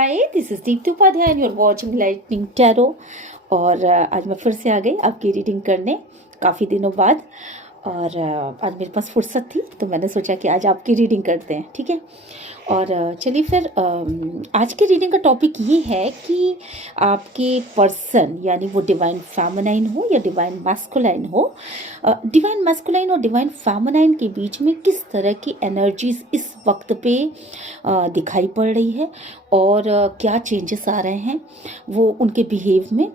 Hi, this is Deepti Upadhyay and you are watching lightning tarot. और आज मैं फिर से आ गई आपकी रीडिंग करने काफ़ी दिनों बाद। और आज मेरे पास फुर्सत थी तो मैंने सोचा कि आज आपकी रीडिंग करते हैं, ठीक है। और चलिए फिर आज की रीडिंग का टॉपिक ये है कि आपके पर्सन यानी वो डिवाइन फेमिनाइन हो या डिवाइन मैस्कुलाइन हो, डिवाइन मैस्कुलाइन और डिवाइन फेमिनाइन के बीच में किस तरह की एनर्जीज इस वक्त पे दिखाई पड़ रही है और क्या चेंजेस आ रहे हैं वो उनके बिहेव में,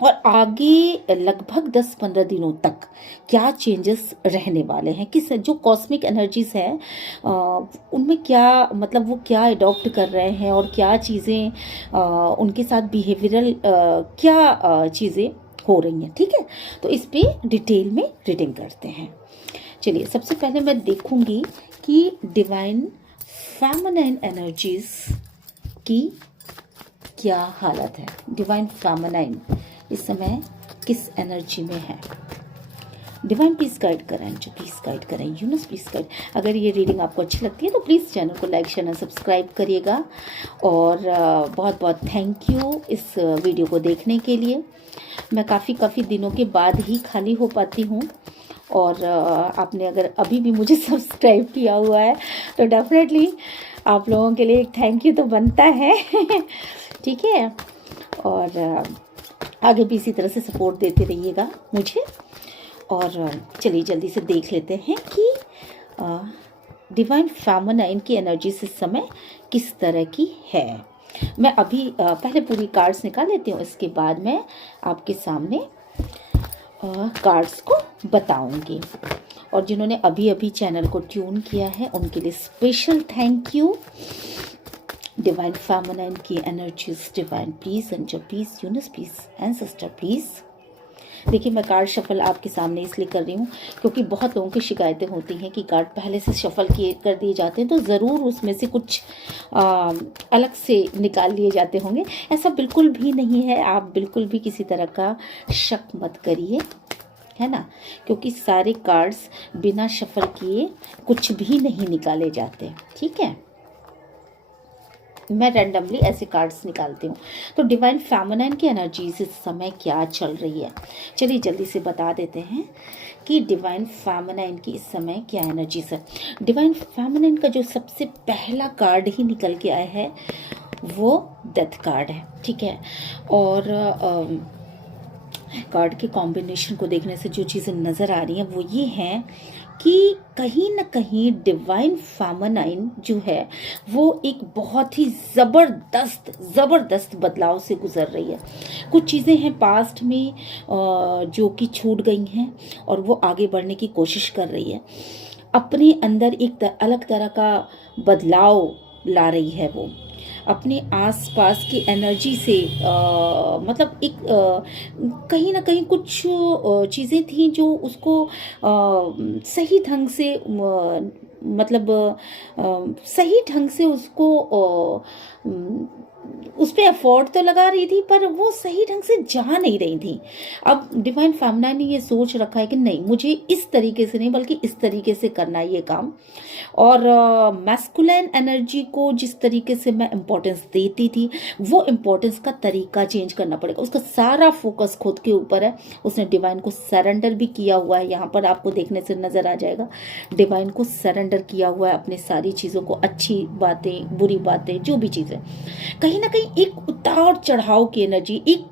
और आगे लगभग 10-15 दिनों तक क्या चेंजेस रहने वाले हैं, किस जो कॉस्मिक एनर्जीज है उनमें क्या मतलब वो क्या अडॉप्ट कर रहे हैं और क्या चीज़ें उनके साथ बिहेवियरल क्या चीज़ें हो रही हैं, ठीक है। तो इस पे डिटेल में रीडिंग करते हैं। चलिए सबसे पहले मैं देखूंगी कि डिवाइन फेमिनाइन एनर्जीज की क्या हालत है। डिवाइन फेमिनाइन इस समय किस एनर्जी में है। डिवाइन प्लीज गाइड करें, जो प्लीज गाइड करें, यूनिवर्स प्लीज गाइड। अगर ये रीडिंग आपको अच्छी लगती है तो प्लीज़ चैनल को लाइक शेयर और सब्सक्राइब करिएगा। और बहुत बहुत थैंक यू इस वीडियो को देखने के लिए। मैं काफ़ी दिनों के बाद ही खाली हो पाती हूँ, और आपने अगर अभी भी मुझे सब्सक्राइब किया हुआ है तो डेफिनेटली आप लोगों के लिए एक थैंक यू तो बनता है ठीक है। और आगे भी इसी तरह से सपोर्ट देते रहिएगा मुझे। और चलिए जल्दी से देख लेते हैं कि डिवाइन फेमिनाइन की एनर्जी इस समय किस तरह की है। मैं अभी पहले पूरी कार्ड्स निकाल लेती हूँ, इसके बाद मैं आपके सामने कार्ड्स को बताऊंगी। और जिन्होंने अभी अभी चैनल को ट्यून किया है उनके लिए special thank you. Divine feminine की energies, divine please angel please, universe please, ancestor please. देखिए मैं कार्ड शफल आपके सामने इसलिए कर रही हूँ क्योंकि बहुत लोगों की शिकायतें होती हैं कि कार्ड पहले से शफल किए कर दिए जाते हैं तो ज़रूर उसमें से कुछ अलग से निकाल लिए जाते होंगे। ऐसा बिल्कुल भी नहीं है, आप बिल्कुल भी किसी तरह का शक मत करिए, है ना, क्योंकि सारे कार्ड्स बिना शफल किए कुछ भी नहीं निकाले जाते, ठीक है। मैं रैंडमली ऐसे कार्ड्स निकालती हूँ। तो डिवाइन फेमिनाइन की एनर्जीज इस समय क्या चल रही है, चलिए जल्दी से बता देते हैं कि डिवाइन फेमिनाइन की इस समय क्या एनर्जीज है। डिवाइन फेमिनाइन का जो सबसे पहला कार्ड ही निकल के आया है वो डेथ कार्ड है, ठीक है। और कार्ड के कॉम्बिनेशन को देखने से जो चीज़ें नज़र आ रही हैं वो ये हैं कि कहीं ना कहीं डिवाइन फेमिनाइन जो है वो एक बहुत ही ज़बरदस्त बदलाव से गुजर रही है। कुछ चीज़ें हैं पास्ट में जो कि छूट गई हैं और वो आगे बढ़ने की कोशिश कर रही है, अपने अंदर एक अलग तरह का बदलाव ला रही है। वो अपने आसपास की एनर्जी से मतलब एक कहीं ना कहीं कुछ चीज़ें थी जो उसको सही ढंग से मतलब सही ढंग से उसको उस पर एफर्ट तो लगा रही थी पर वो सही ढंग से जा नहीं रही थी। अब डिवाइन फेमिनाइन ने ये सोच रखा है कि नहीं, मुझे इस तरीके से नहीं बल्कि इस तरीके से करना है ये काम। और मैस्कुलाइन एनर्जी को जिस तरीके से मैं इम्पोर्टेंस देती थी वो इम्पोर्टेंस का तरीका चेंज करना पड़ेगा। उसका सारा फोकस खुद के ऊपर है। उसने डिवाइन को सरेंडर भी किया हुआ है, यहाँ पर आपको देखने से नजर आ जाएगा। डिवाइन को सरेंडर किया हुआ है अपने सारी चीज़ों को, अच्छी बातें बुरी बातें जो भी चीज़ें। कहीं ना कहीं एक उतार चढ़ाव की एनर्जी, एक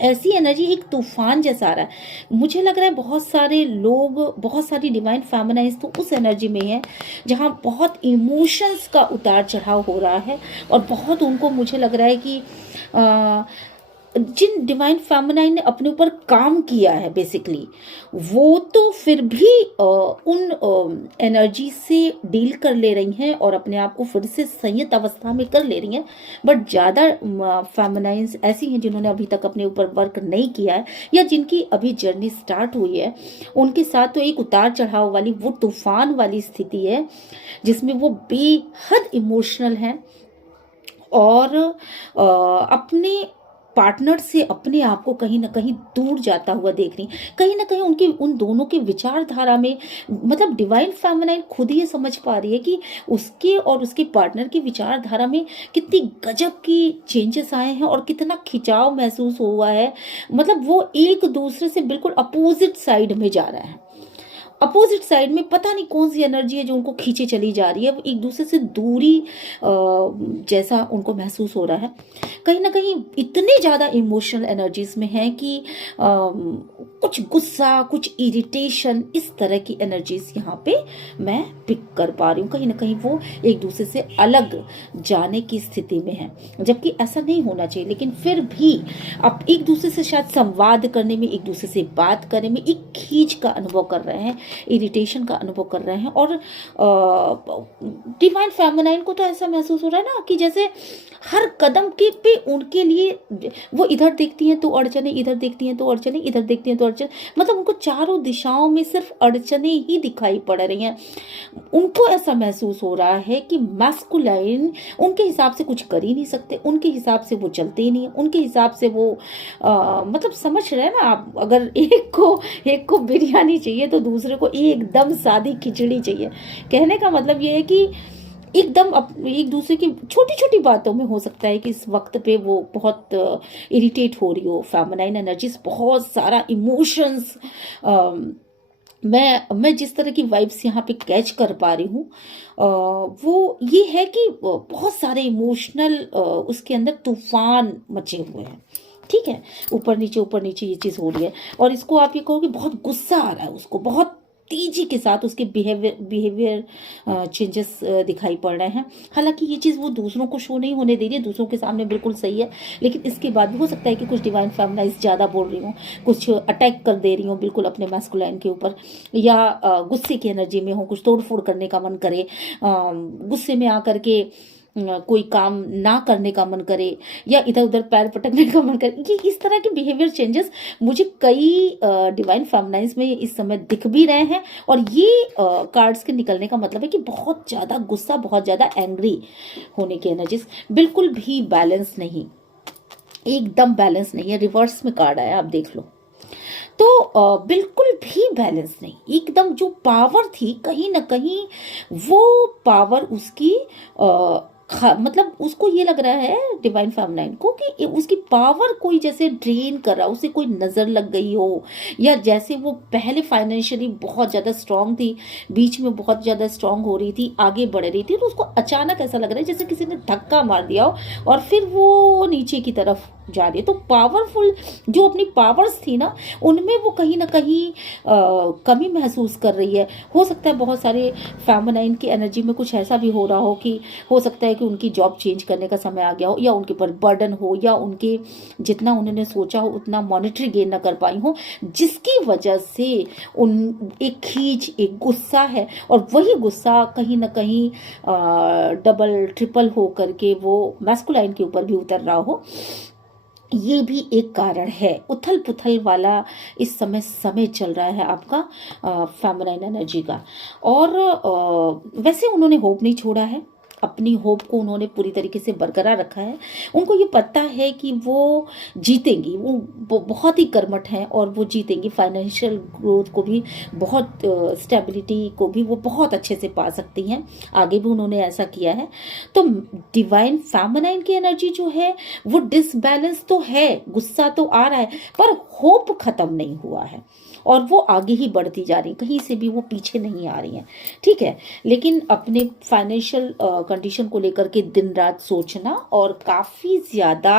ऐसी एनर्जी, एक तूफान जैसा आ रहा है। मुझे लग रहा है बहुत सारे लोग, बहुत सारी डिवाइन फेमिनाइन्स तो उस एनर्जी में है जहाँ बहुत इमोशंस का उतार चढ़ाव हो रहा है। और बहुत उनको मुझे लग रहा है कि जिन डिवाइन फेमिनाइन ने अपने ऊपर काम किया है बेसिकली वो तो फिर भी उन एनर्जी से डील कर ले रही हैं और अपने आप को फिर से संयत अवस्था में कर ले रही हैं। बट ज़्यादा फेमिनाइन्स ऐसी हैं जिन्होंने अभी तक अपने ऊपर वर्क नहीं किया है या जिनकी अभी जर्नी स्टार्ट हुई है, उनके साथ तो एक उतार चढ़ाव वाली वो तूफान वाली स्थिति है जिसमें वो बेहद इमोशनल हैं और अपने पार्टनर से अपने आप को कहीं ना कहीं दूर जाता हुआ देख रही, कहीं ना कहीं उनके उन दोनों की विचारधारा में, मतलब डिवाइन फेमिनाइन खुद ये समझ पा रही है कि उसके और उसके पार्टनर की विचारधारा में कितनी गजब की चेंजेस आए हैं और कितना खिंचाव महसूस हुआ है। मतलब वो एक दूसरे से बिल्कुल अपोजिट साइड में जा रहा है, अपोजिट साइड में पता नहीं कौन सी एनर्जी है जो उनको खींचे चली जा रही है। वो एक दूसरे से दूरी जैसा उनको महसूस हो रहा है। कहीं ना कहीं इतने ज़्यादा इमोशनल एनर्जीज में है कि कुछ गुस्सा, कुछ इरिटेशन, इस तरह की एनर्जीज यहाँ पे मैं पिक कर पा रही हूँ। कहीं ना कहीं वो एक दूसरे से अलग जाने की स्थिति में है, जबकि ऐसा नहीं होना चाहिए। लेकिन फिर भी आप एक दूसरे से शायद संवाद करने में, एक दूसरे से बात करने में एक खींच का अनुभव कर रहे हैं, इरिटेशन का अनुभव कर रहे हैं। और डिवाइन फेमिनाइन को तो ऐसा महसूस हो रहा है ना कि जैसे हर कदम के पे उनके लिए, वो इधर देखती हैं तो अड़चने, इधर देखती हैं तो अड़चने, इधर देखती हैं तो अड़चने, मतलब उनको चारों दिशाओं में सिर्फ अड़चने ही दिखाई पड़ रही हैं। उनको ऐसा महसूस हो रहा है कि मैस्कुलाइन उनके हिसाब से कुछ कर ही नहीं सकते, उनके हिसाब से वो चलते ही नहीं है, उनके हिसाब से वो मतलब समझ रहे हैं ना आप, अगर एक को बिरयानी चाहिए तो दूसरे को एकदम सादी खिचड़ी चाहिए। कहने का मतलब ये है कि एकदम एक दूसरे की छोटी छोटी बातों में हो सकता है कि इस वक्त पे वो बहुत इरिटेट हो रही हो। फेमिनाइन एनर्जीज बहुत सारा इमोशंस, मैं जिस तरह की वाइब्स यहाँ पे कैच कर पा रही हूँ वो ये है कि बहुत सारे इमोशनल उसके अंदर तूफान मचे हुए हैं। ठीक है, ऊपर नीचे ये चीज़ हो रही है। और इसको आप ये कहोगे बहुत गुस्सा आ रहा है उसको, बहुत तेजी के साथ उसके बिहेवियर चेंजेस दिखाई पड़ रहे हैं। हालांकि ये चीज़ वो दूसरों को शो नहीं होने दे रही है, दूसरों के सामने बिल्कुल सही है, लेकिन इसके बाद भी हो सकता है कि कुछ डिवाइन फेमिनाइज ज़्यादा बोल रही हूँ, कुछ अटैक कर दे रही हूँ बिल्कुल अपने मैस्कुलाइन के ऊपर, या गुस्से की एनर्जी में हो, कुछ तोड़ फोड़ करने का मन करे, गुस्से में आकर के कोई काम ना करने का मन करे, या इधर उधर पैर पटकने का मन करे। ये इस तरह के बिहेवियर चेंजेस मुझे कई डिवाइन फेमिनाइन्स में इस समय दिख भी रहे हैं। और ये कार्ड्स के निकलने का मतलब है कि बहुत ज़्यादा गुस्सा, बहुत ज़्यादा एंग्री होने की एनर्जीज, बिल्कुल भी बैलेंस नहीं, एकदम बैलेंस नहीं है। रिवर्स में कार्ड आया, आप देख लो। तो बिल्कुल भी बैलेंस नहीं, एकदम जो पावर थी कहीं ना कहीं वो पावर उसकी मतलब उसको ये लग रहा है डिवाइन फेमिनाइन को कि उसकी पावर कोई जैसे ड्रेन कर रहा, उसे कोई नज़र लग गई हो, या जैसे वो पहले फाइनेंशियली बहुत ज़्यादा स्ट्रांग थी, बीच में बहुत ज़्यादा स्ट्रांग हो रही थी, आगे बढ़ रही थी, तो उसको अचानक ऐसा लग रहा है जैसे किसी ने धक्का मार दिया हो और फिर वो नीचे की तरफ जा रही है। तो पावरफुल जो अपनी पावर्स थी ना, उनमें वो कहीं ना कहीं कमी महसूस कर रही है। हो सकता है बहुत सारे फेमिनाइन की एनर्जी में कुछ ऐसा भी हो रहा हो कि हो सकता है कि उनकी जॉब चेंज करने का समय आ गया हो, या उनके ऊपर बर्डन हो, या उनके जितना उन्होंने सोचा हो उतना मॉनेटरी गेन ना कर पाई हो, जिसकी वजह से उन एक खींच, एक गुस्सा है, और वही गुस्सा कहीं ना कहीं डबल ट्रिपल हो करके वो मैस्कुलाइन के ऊपर भी उतर रहा हो। ये भी एक कारण है। उथल पुथल वाला इस समय चल रहा है आपका फेमिनाइन एनर्जी का। और वैसे उन्होंने होप नहीं छोड़ा है, अपनी होप को उन्होंने पूरी तरीके से बरकरार रखा है। उनको ये पता है कि वो जीतेंगी, वो बहुत ही कर्मठ हैं और वो जीतेंगी। फाइनेंशियल ग्रोथ को भी, बहुत स्टेबिलिटी को भी वो बहुत अच्छे से पा सकती हैं, आगे भी उन्होंने ऐसा किया है। तो डिवाइन फेमिनाइन की एनर्जी जो है वो डिसबैलेंस तो है, गुस्सा तो आ रहा है, पर होप खत्म नहीं हुआ है और वो आगे ही बढ़ती जा रही, कहीं से भी वो पीछे नहीं आ रही हैं। ठीक है, लेकिन अपने फाइनेंशियल कंडीशन को लेकर के दिन रात सोचना और काफ़ी ज़्यादा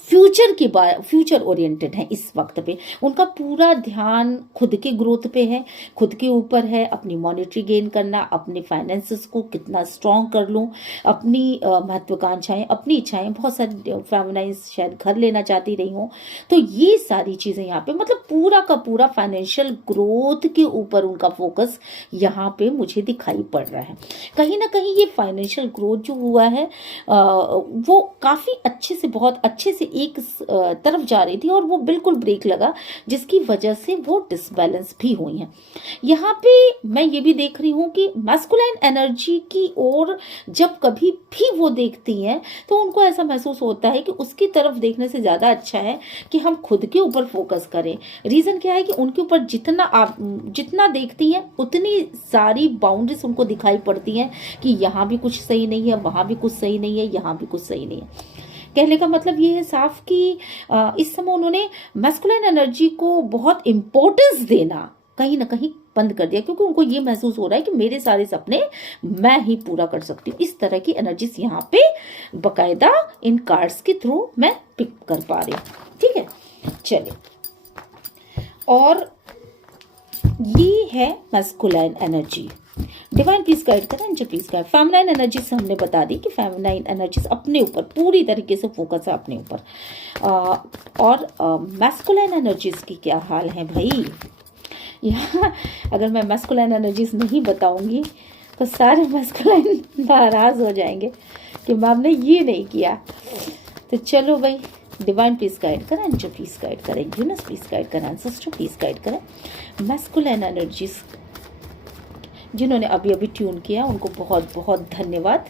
फ्यूचर ओरिएंटेड है इस वक्त पे। उनका पूरा ध्यान खुद के ग्रोथ पे है, खुद के ऊपर है, अपनी मॉनेटरी गेन करना, अपने फाइनेंसेस को कितना स्ट्रॉन्ग कर लूँ, अपनी महत्वाकांक्षाएं, अपनी इच्छाएं। बहुत सारी फेमिनाइन्स शायद घर लेना चाहती रही हूँ, तो ये सारी चीज़ें यहाँ पे मतलब पूरा का पूरा फाइनेंशियल ग्रोथ के ऊपर उनका फोकस यहाँ पे मुझे दिखाई पड़ रहा है। कहीं ना कहीं ये फाइनेंशियल ग्रोथ जो हुआ है वो काफ़ी अच्छे से, बहुत अच्छे अच्छे से एक तरफ जा रही थी और वो बिल्कुल ब्रेक लगा, जिसकी वजह से वो डिसबैलेंस भी हुई हैं। यहाँ पे मैं ये भी देख रही हूँ कि मैस्कुलाइन एनर्जी की ओर जब कभी भी वो देखती हैं तो उनको ऐसा महसूस होता है कि उसकी तरफ देखने से ज़्यादा अच्छा है कि हम खुद के ऊपर फोकस करें। रीज़न क्या है कि उनके ऊपर जितना देखती हैं उतनी सारी बाउंड्रीज उनको दिखाई पड़ती हैं कि यहाँ भी कुछ सही नहीं है, वहाँ भी कुछ सही नहीं है, यहाँ भी कुछ सही नहीं है। कहने का मतलब ये है साफ कि इस समय उन्होंने मैस्कुलाइन एनर्जी को बहुत इम्पोर्टेंस देना कहीं ना कहीं बंद कर दिया, क्योंकि उनको ये महसूस हो रहा है कि मेरे सारे सपने मैं ही पूरा कर सकती हूँ। इस तरह की एनर्जीज यहाँ पे बकायदा इन कार्ड्स के थ्रू मैं पिक कर पा रही हूँ। ठीक है, चलिए, और ये है masculine energy. Divine please guide करें, angel please guide. Feminine energies हमने बता दी कि फेमिनाइन एनर्जीज अपने ऊपर पूरी तरीके से फोकस है अपने ऊपर, और मैस्कुलाइन एनर्जीज की क्या हाल है भाई। यहाँ अगर मैं मैस्कुलाइन एनर्जीज नहीं बताऊंगी तो सारे मैस्कुलाइन नाराज हो जाएंगे कि मैम ने ये नहीं किया। तो चलो भाई, डिवाइन प्लीज गाइड करें, एंजल प्लीज गाइड करें, यूनिवर्स प्लीज गाइड करें, एंसेस्टर प्लीज गाइड करें। मैस्कुलाइन एनर्जीज जिन्होंने अभी अभी ट्यून किया उनको बहुत बहुत धन्यवाद।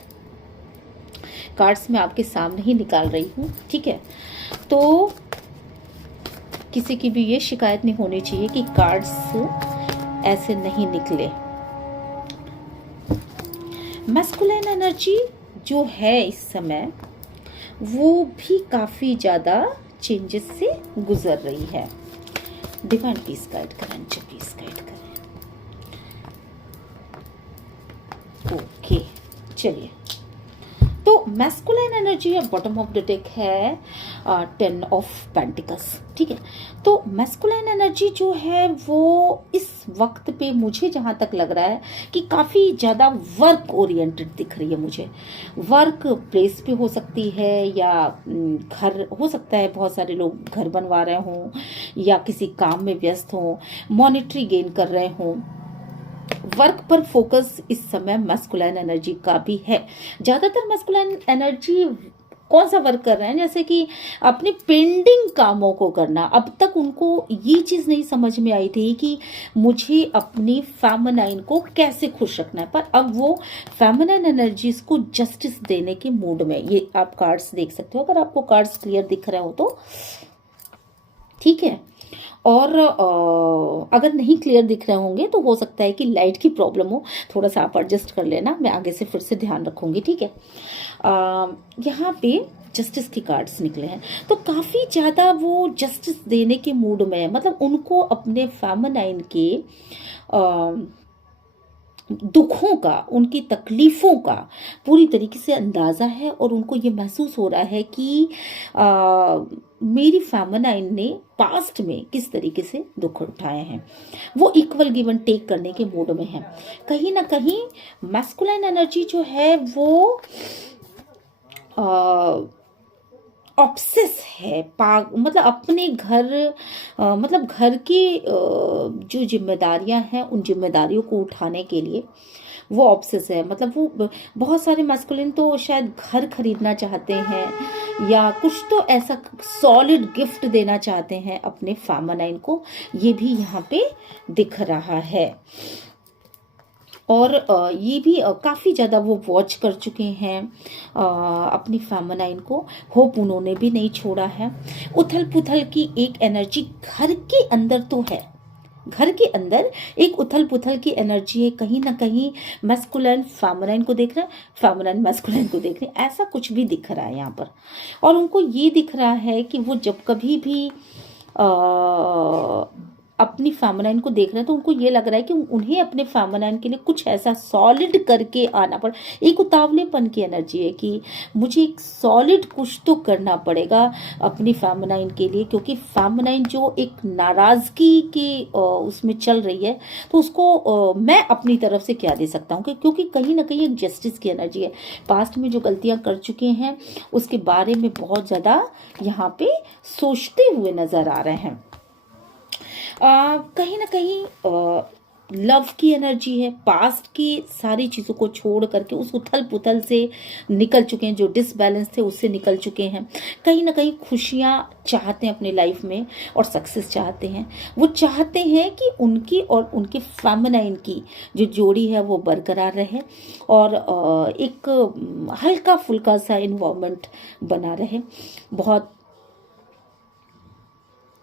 कार्ड्स मैं आपके सामने ही निकाल रही हूँ, ठीक है। तो किसी की भी ये शिकायत नहीं होनी चाहिए कि कार्ड्स ऐसे नहीं निकले। मैस्कुलाइन एनर्जी जो है इस समय वो भी काफी ज्यादा चेंजेस से गुजर रही है। डिवाइन प्लीज गाइड करें, एंजल प्लीज गाइड करें। ओके, चलिए, तो masculine energy bottom of the deck है 10 ऑफ पेंटिकल्स, ठीक है। तो मैस्कुलाइन एनर्जी जो है वो इस वक्त पे मुझे जहाँ तक लग रहा है कि काफ़ी ज़्यादा वर्क ओरिएंटेड दिख रही है मुझे। वर्क प्लेस पे हो सकती है या घर हो सकता है, बहुत सारे लोग घर बनवा रहे हों या किसी काम में व्यस्त हों, मॉनेटरी गेन कर रहे हों। वर्क पर फोकस इस समय मैस्कुलाइन एनर्जी का भी है। ज्यादातर मैस्कुलाइन एनर्जी कौन सा वर्क कर रहे हैं, जैसे कि अपने पेंडिंग कामों को करना। अब तक उनको ये चीज नहीं समझ में आई थी कि मुझे अपनी फेमिनाइन को कैसे खुश रखना है, पर अब वो फेमिनाइन एनर्जीज को जस्टिस देने के मूड में। ये आप कार्ड्स देख सकते हो, अगर आपको कार्ड्स क्लियर दिख रहे हो तो ठीक है। और अगर नहीं क्लियर दिख रहे होंगे तो हो सकता है कि लाइट की प्रॉब्लम हो, थोड़ा सा आप एडजस्ट कर लेना, मैं आगे से फिर से ध्यान रखूंगी, ठीक है। यहाँ पे जस्टिस की कार्ड्स निकले हैं, तो काफ़ी ज़्यादा वो जस्टिस देने के मूड में है। मतलब उनको अपने फेमिनाइन के दुखों का, उनकी तकलीफ़ों का पूरी तरीके से अंदाज़ा है, और उनको ये महसूस हो रहा है कि मेरी फेमिनाइन ने पास्ट में किस तरीके से दुख उठाए हैं। वो इक्वल गिव एंड टेक करने के मूड में है। कहीं ना कहीं मैस्कुलाइन एनर्जी जो है वो ऑब्सेस है, मतलब अपने घर, मतलब घर की जो जिम्मेदारियां हैं उन जिम्मेदारियों को उठाने के लिए वो ऑब्सेस है। मतलब वो बहुत सारे मैस्कुलिन तो शायद घर खरीदना चाहते हैं या कुछ तो ऐसा सॉलिड गिफ्ट देना चाहते हैं अपने फेमिनाइन को, ये भी यहाँ पे दिख रहा है। और ये भी काफ़ी ज़्यादा वो वॉच कर चुके हैं अपनी फेमिनाइन को। होप उन्होंने भी नहीं छोड़ा है। उथल पुथल की एक एनर्जी घर के अंदर तो है, घर के अंदर एक उथल पुथल की एनर्जी है। कहीं ना कहीं मैस्कुलाइन फेमिनाइन को देख रहा है, फेमिनाइन मैस्कुलाइन को देख रहे हैं, ऐसा कुछ भी दिख रहा है यहाँ पर। और उनको ये दिख रहा है कि वो जब कभी भी अपनी फेमिनाइन को देख रहे हैं तो उनको ये लग रहा है कि उन्हें अपने फेमिनाइन के लिए कुछ ऐसा सॉलिड करके आना पड़े। एक उतावलेपन की एनर्जी है कि मुझे एक सॉलिड कुछ तो करना पड़ेगा अपनी फेमिनाइन के लिए, क्योंकि फेमिनाइन जो एक नाराज़गी की उसमें चल रही है, तो उसको मैं अपनी तरफ से क्या दे सकता हूँ, क्योंकि कहीं ना कहीं एक जस्टिस की एनर्जी है। पास्ट में जो गलतियाँ कर चुके हैं उसके बारे में बहुत ज़्यादा यहाँ पे सोचते हुए नज़र आ रहे हैं। कहीं ना कहीं लव की एनर्जी है, पास्ट की सारी चीज़ों को छोड़ करके उस उथल पुथल से निकल चुके हैं, जो डिसबैलेंस थे उससे निकल चुके हैं। कहीं ना कहीं खुशियाँ चाहते हैं अपनी लाइफ में और सक्सेस चाहते हैं। वो चाहते हैं कि उनकी और उनके फेमिनाइन की जो जोड़ी है वो बरकरार रहे और एक हल्का फुल्का सा इन्वायरमेंट बना रहे। बहुत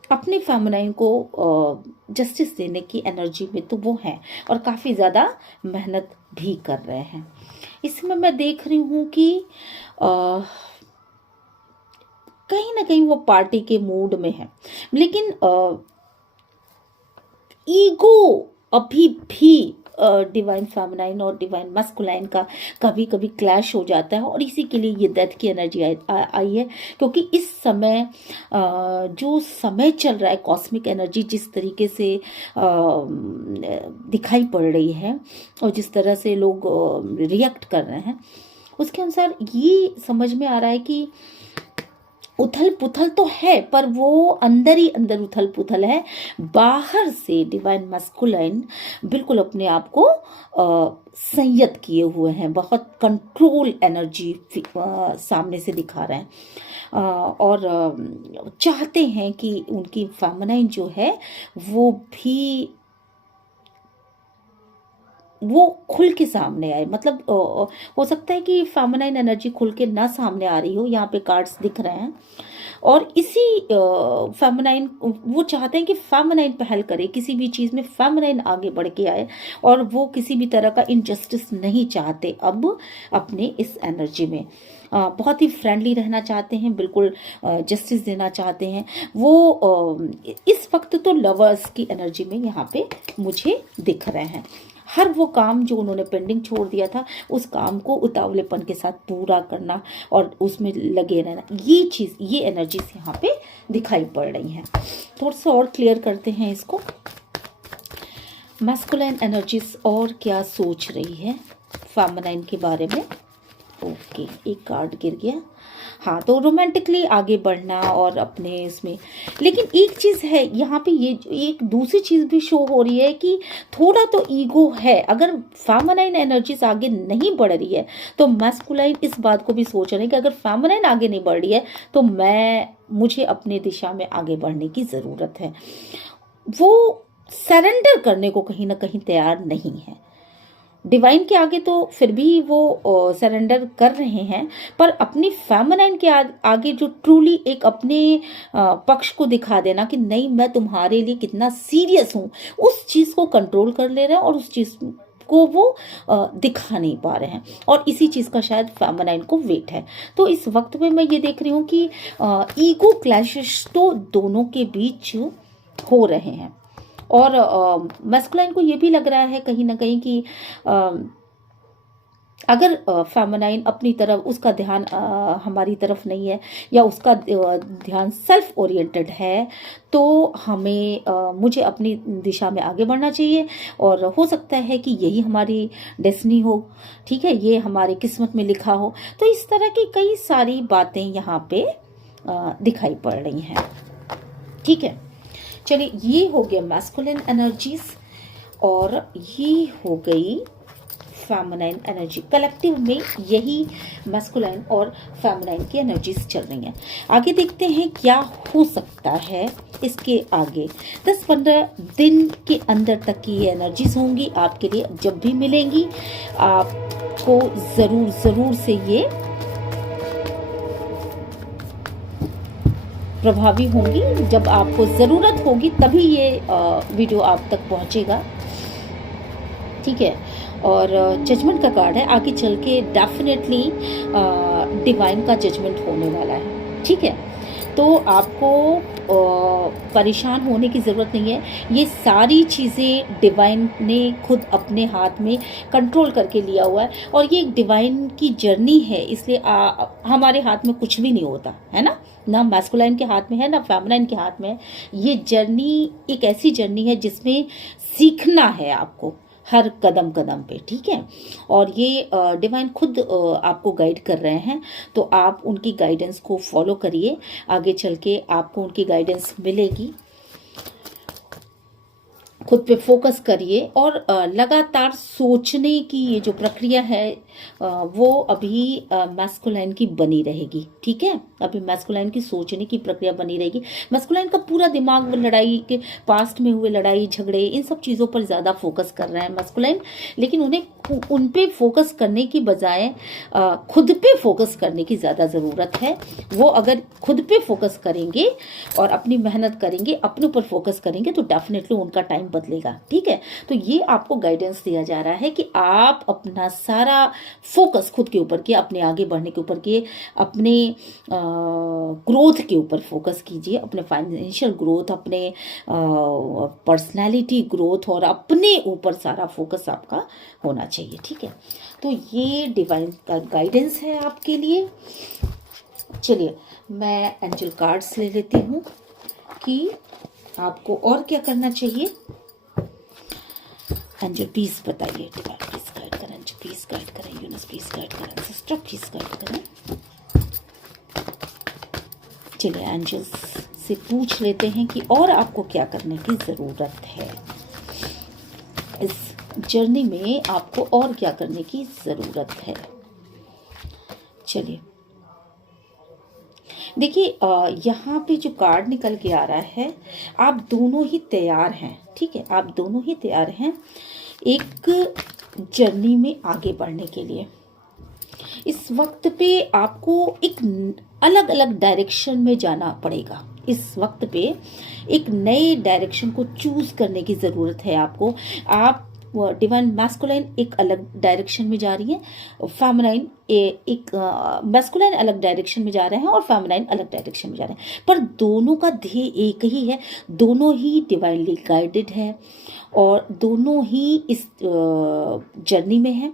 अपने फेमिनाइन को जस्टिस देने की एनर्जी में तो वो हैं और काफ़ी ज़्यादा मेहनत भी कर रहे हैं। इसमें मैं देख रही हूँ कि कहीं ना कहीं वो पार्टी के मूड में है, लेकिन ईगो अभी भी डिवाइन फेमिनाइन और डिवाइन मस्कुलाइन का कभी कभी क्लैश हो जाता है और इसी के लिए ये डेथ की एनर्जी आई है। क्योंकि इस समय जो समय चल रहा है, कॉस्मिक एनर्जी जिस तरीके से दिखाई पड़ रही है और जिस तरह से लोग रिएक्ट कर रहे हैं, उसके अनुसार ये समझ में आ रहा है कि उथल पुथल तो है पर वो अंदर ही अंदर उथल पुथल है। बाहर से डिवाइन मस्कुलाइन बिल्कुल अपने आप को संयत किए हुए हैं, बहुत कंट्रोल एनर्जी सामने से दिखा रहे हैं और चाहते हैं कि उनकी फेमिनाइन जो है वो भी वो खुल के सामने आए। मतलब हो सकता है कि फेमिनाइन एनर्जी खुल के ना सामने आ रही हो, यहाँ पे कार्ड्स दिख रहे हैं और इसी फेमिनाइन वो चाहते हैं कि फेमिनाइन पहल करे, किसी भी चीज़ में फेमिनाइन आगे बढ़ के आए और वो किसी भी तरह का इनजस्टिस नहीं चाहते अब अपने इस एनर्जी में। बहुत ही फ्रेंडली रहना चाहते हैं, बिल्कुल जस्टिस देना चाहते हैं वो। इस वक्त तो लवर्स की एनर्जी में यहाँ पे मुझे दिख रहे हैं। हर वो काम जो उन्होंने पेंडिंग छोड़ दिया था उस काम को उतावलेपन के साथ पूरा करना और उसमें लगे रहना, ये चीज़, ये एनर्जीज यहाँ पे दिखाई पड़ रही हैं। थोड़ा सा और क्लियर करते हैं इसको। मैस्कुलाइन एनर्जीज और क्या सोच रही है फेमिनाइन के बारे में। ओके, एक कार्ड गिर गया। हाँ, तो रोमांटिकली आगे बढ़ना और अपने इसमें, लेकिन एक चीज़ है यहाँ पे, ये एक दूसरी चीज़ भी शो हो रही है कि थोड़ा तो ईगो है। अगर फेमिनाइन एनर्जीज आगे नहीं बढ़ रही है तो मैस्कुलाइन इस बात को भी सोच रहे हैं कि अगर फेमिनाइन आगे नहीं बढ़ रही है तो मुझे अपने दिशा में आगे बढ़ने की ज़रूरत है। वो सरेंडर करने को कहीं ना कहीं तैयार नहीं है। डिवाइन के आगे तो फिर भी वो सरेंडर कर रहे हैं, पर अपनी फेमिनाइन के आगे जो ट्रूली एक अपने पक्ष को दिखा देना कि नहीं, मैं तुम्हारे लिए कितना सीरियस हूँ, उस चीज़ को कंट्रोल कर ले रहे हैं और उस चीज़ को वो दिखा नहीं पा रहे हैं और इसी चीज़ का शायद फेमिनाइन को वेट है। तो इस वक्त में मैं ये देख रही हूँ कि ईगो क्लैशेस तो दोनों के बीच हो रहे हैं और मैस्कुलाइन को ये भी लग रहा है कहीं ना कहीं कि अगर फेमिनाइन अपनी तरफ, उसका ध्यान हमारी तरफ नहीं है या उसका ध्यान सेल्फ ओरिएंटेड है, तो मुझे अपनी दिशा में आगे बढ़ना चाहिए और हो सकता है कि यही हमारी डेस्टिनी हो, ठीक है, ये हमारी किस्मत में लिखा हो। तो इस तरह की कई सारी बातें यहाँ पे दिखाई पड़ रही हैं। ठीक है, चलिए, ये हो गया मैस्कुलिन एनर्जीज और ये हो गई फेमिनाइन एनर्जी। कलेक्टिव में यही मैस्कुलाइन और फेमिनाइन की एनर्जीज चल रही हैं। आगे देखते हैं क्या हो सकता है इसके आगे। 10-15 दिन के अंदर तक की ये एनर्जीज होंगी आपके लिए। जब भी मिलेंगी आपको ज़रूर से ये प्रभावी होंगी। जब आपको ज़रूरत होगी तभी ये वीडियो आप तक पहुंचेगा। ठीक है, और जजमेंट का कार्ड है। आगे चल के डेफिनेटली डिवाइन का जजमेंट होने वाला है। ठीक है, तो आपको परेशान होने की ज़रूरत नहीं है। ये सारी चीज़ें डिवाइन ने खुद अपने हाथ में कंट्रोल करके लिया हुआ है और ये एक डिवाइन की जर्नी है, इसलिए हमारे हाथ में कुछ भी नहीं होता है ना मैस्कुलाइन के हाथ में है ना फेमिनाइन के हाथ में है। ये जर्नी एक ऐसी जर्नी है जिसमें सीखना है आपको हर कदम कदम पे। ठीक है, और ये डिवाइन खुद आपको गाइड कर रहे हैं, तो आप उनकी गाइडेंस को फॉलो करिए। आगे चल के आपको उनकी गाइडेंस मिलेगी। खुद पे फोकस करिए और लगातार सोचने की ये जो प्रक्रिया है वो अभी मैस्कुलाइन की बनी रहेगी। ठीक है, अभी मैस्कुलाइन की सोचने की प्रक्रिया बनी रहेगी। मैस्कुलाइन का पूरा दिमाग लड़ाई के, पास्ट में हुए लड़ाई झगड़े, इन सब चीज़ों पर ज़्यादा फोकस कर रहा है मैस्कुलाइन। लेकिन उन्हें उन पे फोकस करने की बजाय खुद पे फोकस करने की ज़्यादा ज़रूरत है। वो अगर खुद पे फोकस करेंगे और अपनी मेहनत करेंगे, अपने ऊपर फोकस करेंगे, तो डेफिनेटली उनका टाइम बदलेगा। ठीक है, तो ये आपको गाइडेंस दिया जा रहा है कि आप अपना सारा फोकस खुद के ऊपर किए, अपने आगे बढ़ने के ऊपर किए, अपने ग्रोथ के ऊपर फोकस कीजिए, अपने फाइनेंशियल ग्रोथ, अपने पर्सनैलिटी ग्रोथ और अपने ऊपर सारा फोकस आपका होना चाहिए। ठीक है, तो ये डिवाइन का गाइडेंस है आपके लिए। चलिए मैं एंजल कार्ड्स ले लेती हूँ कि आपको और क्या करना चाहिए। एंजल प्लीज बताइए, डिवाइन प्लीज गाइड करें, एंजल प्लीज गाइड करें, यूनिवर्स प्लीज गाइड करें, सिस्टर प्लीज गाइड करें। चलिए एंजल्स से पूछ लेते हैं कि और आपको क्या करने की ज़रूरत है इस जर्नी में, आपको और क्या करने की ज़रूरत है। चलिए देखिए, यहाँ पे जो कार्ड निकल के आ रहा है, आप दोनों ही तैयार हैं। ठीक है, आप दोनों ही तैयार हैं एक जर्नी में आगे बढ़ने के लिए। इस वक्त पे आपको एक अलग अलग डायरेक्शन में जाना पड़ेगा। इस वक्त पे एक नए डायरेक्शन को चूज करने की ज़रूरत है आपको। आप डिवाइन मैस्कुलाइन एक अलग डायरेक्शन में जा रही है, फेमिनाइन एक मैस्कुलाइन अलग डायरेक्शन में जा रहे हैं और फेमिनाइन अलग डायरेक्शन में जा रहे हैं, पर दोनों का ध्येय एक ही है। दोनों ही डिवाइनली गाइडेड है और दोनों ही इस जर्नी में हैं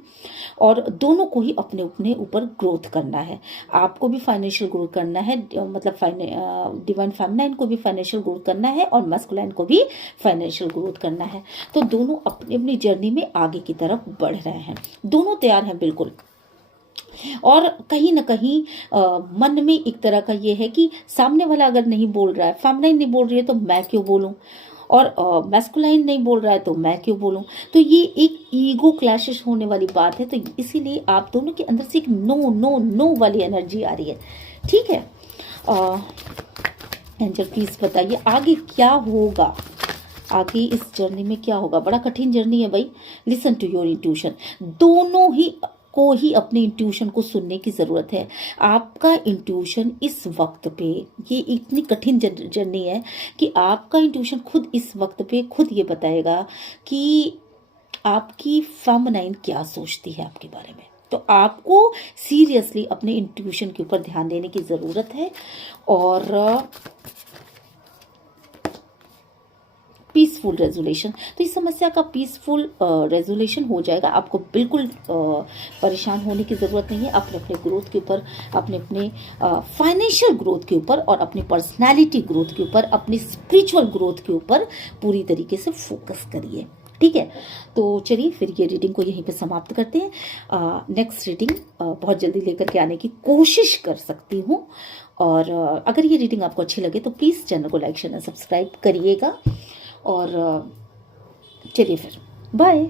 और दोनों को ही अपने अपने ऊपर ग्रोथ करना है। आपको भी फाइनेंशियल ग्रोथ करना है, मतलब डिवाइन फेमिनाइन को भी फाइनेंशियल ग्रोथ करना है और मैस्कुलाइन को भी फाइनेंशियल ग्रोथ करना है। तो दोनों अपनी अपनी जर्नी में आगे की तरफ बढ़ रहे हैं, दोनों तैयार हैं बिल्कुल। और कहीं ना कहीं मन में एक तरह का ये है कि सामने वाला अगर नहीं बोल रहा है, फेमिनाइन नहीं बोल रही है, तो मैं क्यों बोलूं, और मैस्कुलाइन नहीं बोल रहा है तो मैं क्यों बोलूं। तो ये एक ईगो क्लैशेस होने वाली बात है। तो इसीलिए आप दोनों के अंदर से एक नो नो नो वाली एनर्जी आ रही है। ठीक है, एंजल प्लीज बताइए आगे क्या होगा, आगे इस जर्नी में क्या होगा। बड़ा कठिन जर्नी है भाई। Listen to your intuition. दोनों ही को ही अपने इंट्यूशन को सुनने की ज़रूरत है। आपका इंट्यूशन इस वक्त पे, ये इतनी कठिन जर्नी है कि आपका इंट्यूशन खुद इस वक्त पे खुद ये बताएगा कि आपकी फेमिनाइन क्या सोचती है आपके बारे में। तो आपको सीरियसली अपने इंट्यूशन के ऊपर ध्यान देने की ज़रूरत है और पीसफुल रेजोल्यूशन। तो इस समस्या का पीसफुल रेजोल्यूशन हो जाएगा। आपको बिल्कुल परेशान होने की ज़रूरत नहीं है। अपने अपने ग्रोथ के ऊपर, अपने अपने फाइनेंशियल ग्रोथ के ऊपर और अपनी पर्सनालिटी ग्रोथ के ऊपर, अपनी स्पिरिचुअल ग्रोथ के ऊपर पूरी तरीके से फोकस करिए। ठीक है, तो चलिए फिर ये रीडिंग को यहीं पे समाप्त करते हैं। नेक्स्ट रीडिंग बहुत जल्दी लेकर के आने की कोशिश कर सकती हूँ। और अगर ये रीडिंग आपको अच्छी लगे तो प्लीज़ चैनल को लाइक शेयर सब्सक्राइब करिएगा। और चलिए फिर बाय।